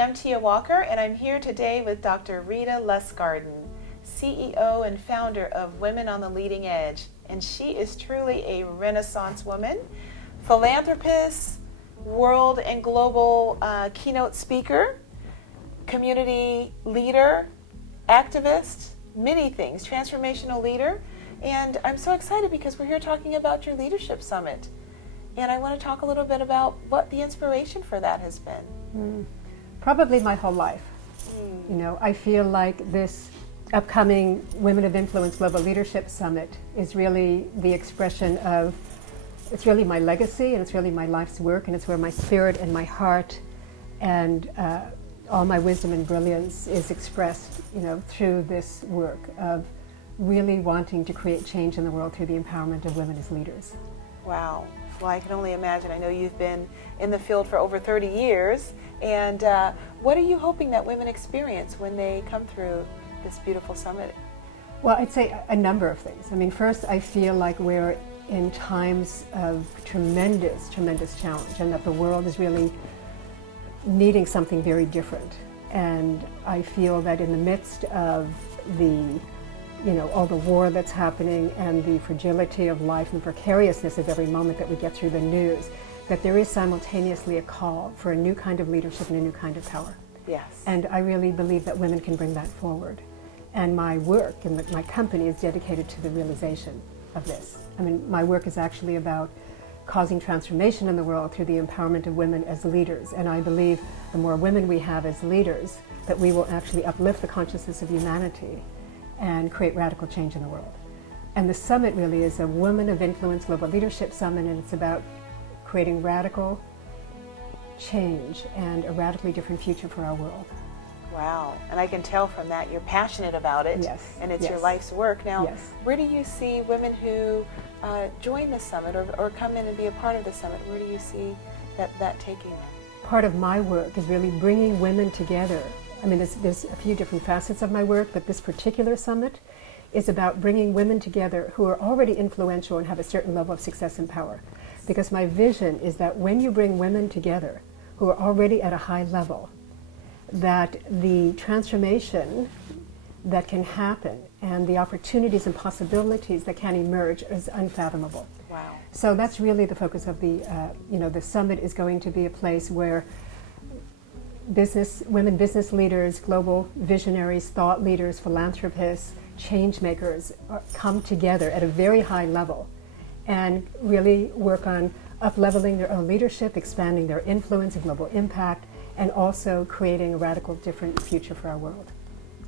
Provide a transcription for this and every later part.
I'm Tia Walker, and I'm here today with Dr. Rita Lustgarten, CEO and founder of Women on the Leading Edge. And she is truly a Renaissance woman, philanthropist, world and global keynote speaker, community leader, activist, many things, transformational leader. And I'm so excited because we're here talking about your Leadership Summit. And I want to talk a little bit about what the inspiration for that has been. Probably my whole life. You know, I feel like this upcoming Women of Influence Global Leadership Summit is really the expression of, it's really my legacy and it's really my life's work, and it's where my spirit and my heart and all my wisdom and brilliance is expressed, you know, through this work of really wanting to create change in the world through the empowerment of women as leaders. Wow. Well, I can only imagine. I know you've been in the field for over 30 years. And what are you hoping that women experience when they come through this beautiful summit? Well, I'd say a number of things. I mean, first, I feel like we're in times of tremendous, tremendous challenge, and that the world is really needing something very different. And I feel that in the midst of the, you know, all the war that's happening and the fragility of life and precariousness of every moment that we get through the news, that there is simultaneously a call for a new kind of leadership and a new kind of power. Yes. And I really believe that women can bring that forward. And my work and my company is dedicated to the realization of this. I mean, my work is actually about causing transformation in the world through the empowerment of women as leaders. And I believe the more women we have as leaders, that we will actually uplift the consciousness of humanity and create radical change in the world. And the summit really is a Women of Influence Global Leadership Summit, and it's about creating radical change and a radically different future for our world. Wow. And I can tell from that you're passionate about it. Yes. And it's Yes. your life's work. Now, Yes. where do you see women who join the summit or come in and be a part of the summit? Where do you see that taking them? Part of my work is really bringing women together. I mean, there's a few different facets of my work, but this particular summit is about bringing women together who are already influential and have a certain level of success and power. Because my vision is that when you bring women together who are already at a high level, that the transformation that can happen and the opportunities and possibilities that can emerge is unfathomable. Wow. So that's really the focus of the, the summit is going to be a place where women business leaders, global visionaries, thought leaders, philanthropists, change makers come together at a very high level and really work on up-leveling their own leadership, expanding their influence and global impact, and also creating a radical different future for our world.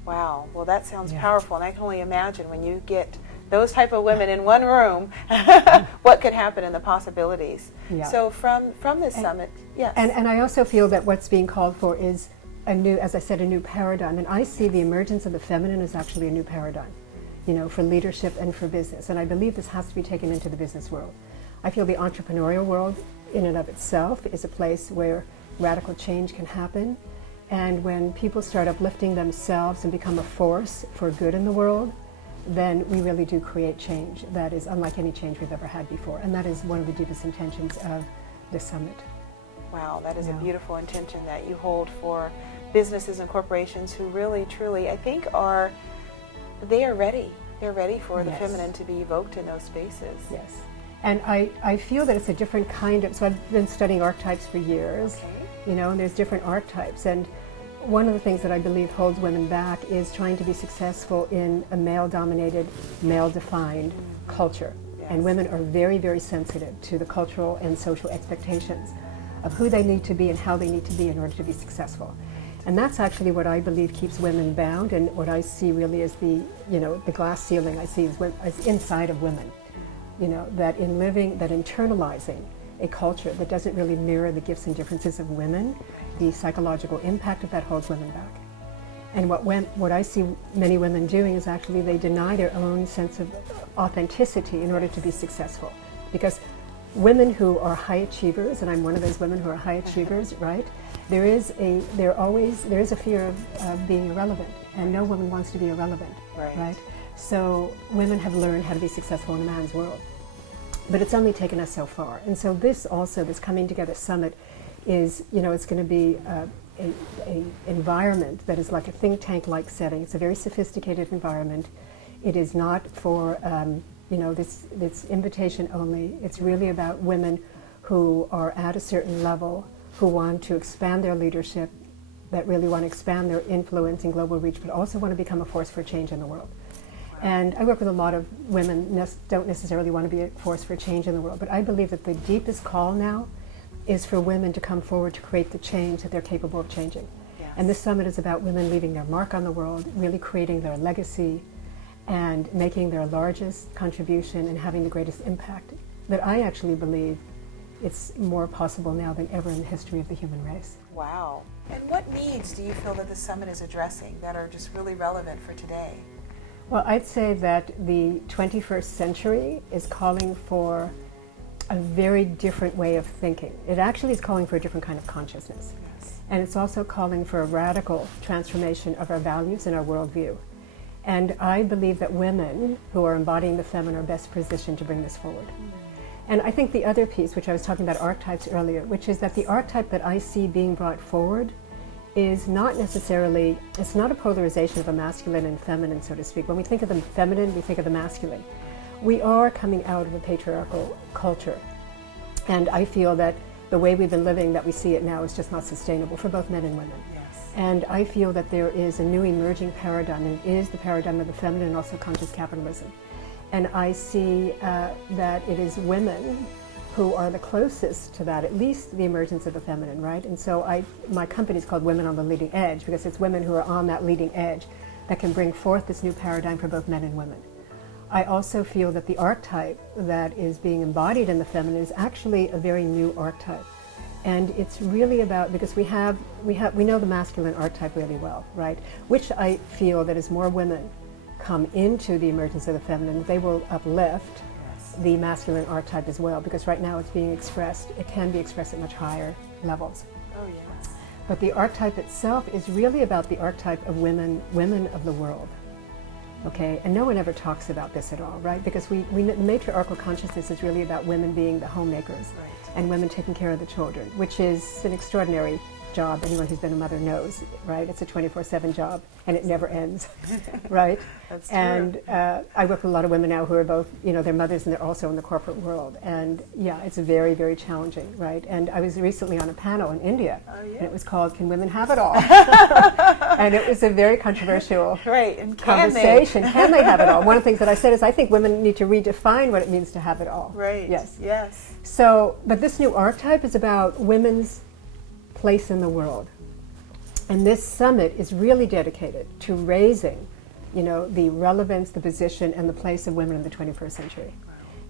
Wow. Well, that sounds Yeah. powerful. And I can only imagine when you get those type of women in one room, what could happen and the possibilities. Yeah. So from this summit, yes. And I also feel that what's being called for is a new, as I said, a new paradigm. And I see the emergence of the feminine as actually a new paradigm, you know, for leadership and for business. And I believe this has to be taken into the business world. I feel the entrepreneurial world in and of itself is a place where radical change can happen. And when people start uplifting themselves and become a force for good in the world, then we really do create change that is unlike any change we've ever had before. And that is one of the deepest intentions of the summit. Wow, that is a Yeah. beautiful intention that you hold for businesses and corporations who really, truly, I think they are ready. They're ready for the Yes. feminine to be evoked in those spaces. Yes. And I feel that it's a different kind of, so I've been studying archetypes for years, Okay. you know, and there's different archetypes. And one of the things that I believe holds women back is trying to be successful in a male-dominated, male-defined culture. Yes. And women are very, very sensitive to the cultural and social expectations of who they need to be and how they need to be in order to be successful. And that's actually what I believe keeps women bound, and what I see really as the glass ceiling I see as inside of women. You know, that in living, that internalizing a culture that doesn't really mirror the gifts and differences of women, the psychological impact of that holds women back. And what I see many women doing is actually they deny their own sense of authenticity in order to be successful. Because women who are high achievers, and I'm one of those women who are high achievers, right? There is a fear of being irrelevant, and no woman wants to be irrelevant, right? So women have learned how to be successful in a man's world. But it's only taken us so far. And so this Coming Together Summit is, it's going to be a environment that is like a think tank-like setting. It's a very sophisticated environment. It is not for this invitation only. It's really about women who are at a certain level, who want to expand their leadership, that really want to expand their influence and global reach, but also want to become a force for change in the world. And I work with a lot of women don't necessarily want to be a force for change in the world, but I believe that the deepest call now is for women to come forward to create the change that they're capable of changing. Yes. And this summit is about women leaving their mark on the world, really creating their legacy and making their largest contribution and having the greatest impact. That I actually believe it's more possible now than ever in the history of the human race. Wow. And what needs do you feel that the summit is addressing that are just really relevant for today? Well, I'd say that the 21st century is calling for a very different way of thinking. It actually is calling for a different kind of consciousness. Yes. And it's also calling for a radical transformation of our values and our worldview. And I believe that women who are embodying the feminine are best positioned to bring this forward. And I think the other piece, which I was talking about archetypes earlier, which is that the archetype that I see being brought forward is not necessarily, it's not a polarization of a masculine and feminine, so to speak. When we think of the feminine, we think of the masculine. We are coming out of a patriarchal culture. And I feel that the way we've been living, that we see it now, is just not sustainable for both men and women. Yes. And I feel that there is a new emerging paradigm, and it is the paradigm of the feminine and also conscious capitalism. And I see that it is women who are the closest to that, at least the emergence of the feminine, right? And so my company is called Women on the Leading Edge, because it's women who are on that leading edge that can bring forth this new paradigm for both men and women. I also feel that the archetype that is being embodied in the feminine is actually a very new archetype. And it's really about, because we know the masculine archetype really well, right? Which I feel that as more women come into the emergence of the feminine, they will uplift the masculine archetype as well, because right now it's being expressed, it can be expressed at much higher levels. Oh, yes. But the archetype itself is really about the archetype of women of the world. Okay, and no one ever talks about this at all, right? Because the matriarchal consciousness is really about women being the homemakers, Right. and women taking care of the children, which is an extraordinary job. Anyone who's been a mother knows, right? It's a 24/7 job, and it never ends, right? That's true. And I work with a lot of women now who are both, they're mothers and they're also in the corporate world. And yeah, it's very, very challenging, right? And I was recently on a panel in India, and it was called "Can Women Have It All?" And it was a very controversial Right, and conversation. Can they have it all? One of the things that I said is I think women need to redefine what it means to have it all. Right. Yes. Yes. So, but this new archetype is about women's place in the world. And this summit is really dedicated to raising, the relevance, the position, and the place of women in the 21st century.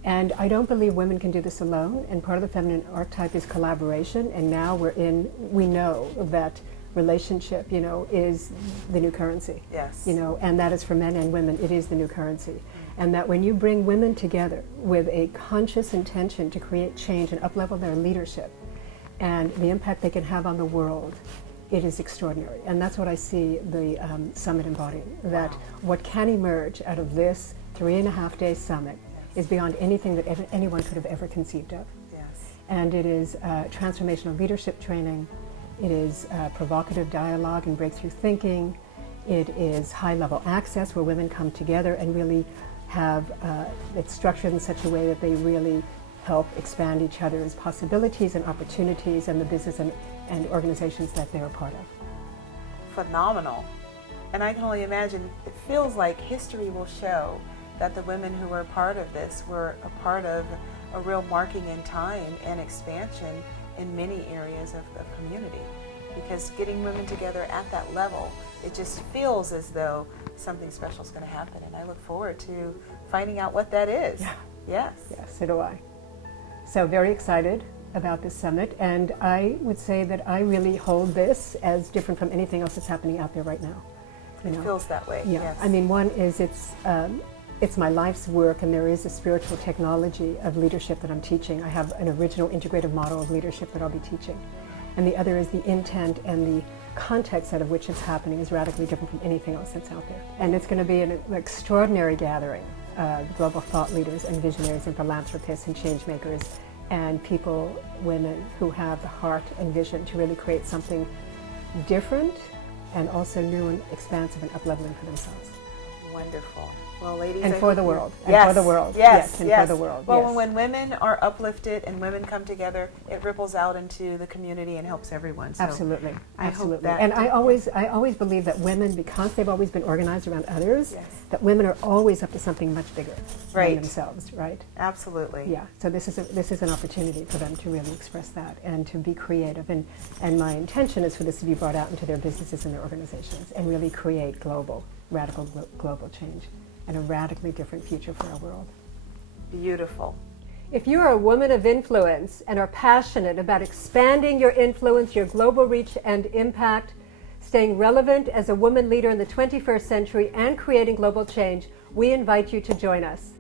And I don't believe women can do this alone, and part of the feminine archetype is collaboration, and now we know that relationship, is the new currency. Yes. And that is for men and women, it is the new currency. And that when you bring women together with a conscious intention to create change and uplevel their leadership, and the impact they can have on the world, it is extraordinary. And that's what I see the summit embodying, that what can emerge out of this 3.5-day summit is beyond anything that anyone could have ever conceived of. Yes. And it is transformational leadership training, it is provocative dialogue and breakthrough thinking, it is high-level access where women come together and really have it structured in such a way that they really help expand each other's possibilities and opportunities and the business and organizations that they're a part of. Phenomenal. And I can only imagine, it feels like history will show that the women who were a part of this were a part of a real marking in time and expansion in many areas of community. Because getting women together at that level, it just feels as though something special is going to happen. And I look forward to finding out what that is. Yeah. Yes. Yes, so do I. So very excited about this summit, and I would say that I really hold this as different from anything else that's happening out there right now. It feels that way. Yeah, Yes. I mean, one is it's my life's work, and there is a spiritual technology of leadership that I'm teaching. I have an original integrative model of leadership that I'll be teaching. And the other is the intent and the context out of which it's happening is radically different from anything else that's out there. And it's going to be an extraordinary gathering of global thought leaders and visionaries and philanthropists and change makers and people, women who have the heart and vision to really create something different and also new and expansive and up-leveling for themselves. Wonderful. Well, ladies, And I for hope the you- world. And Yes, for the world. Yes, And yes. for the world. Well, yes. when women are uplifted and women come together, it ripples out into the community and helps everyone. So Absolutely. I hope Absolutely. that- And I always believe that women, because they've always been organized around others, Yes. that women are always up to something much bigger Right. than themselves, right? Absolutely. Yeah. So this is an opportunity for them to really express that and to be creative. And my intention is for this to be brought out into their businesses and their organizations and really create radical global change and a radically different future for our world. Beautiful. If you are a woman of influence and are passionate about expanding your influence, your global reach and impact, staying relevant as a woman leader in the 21st century, and creating global change, we invite you to join us.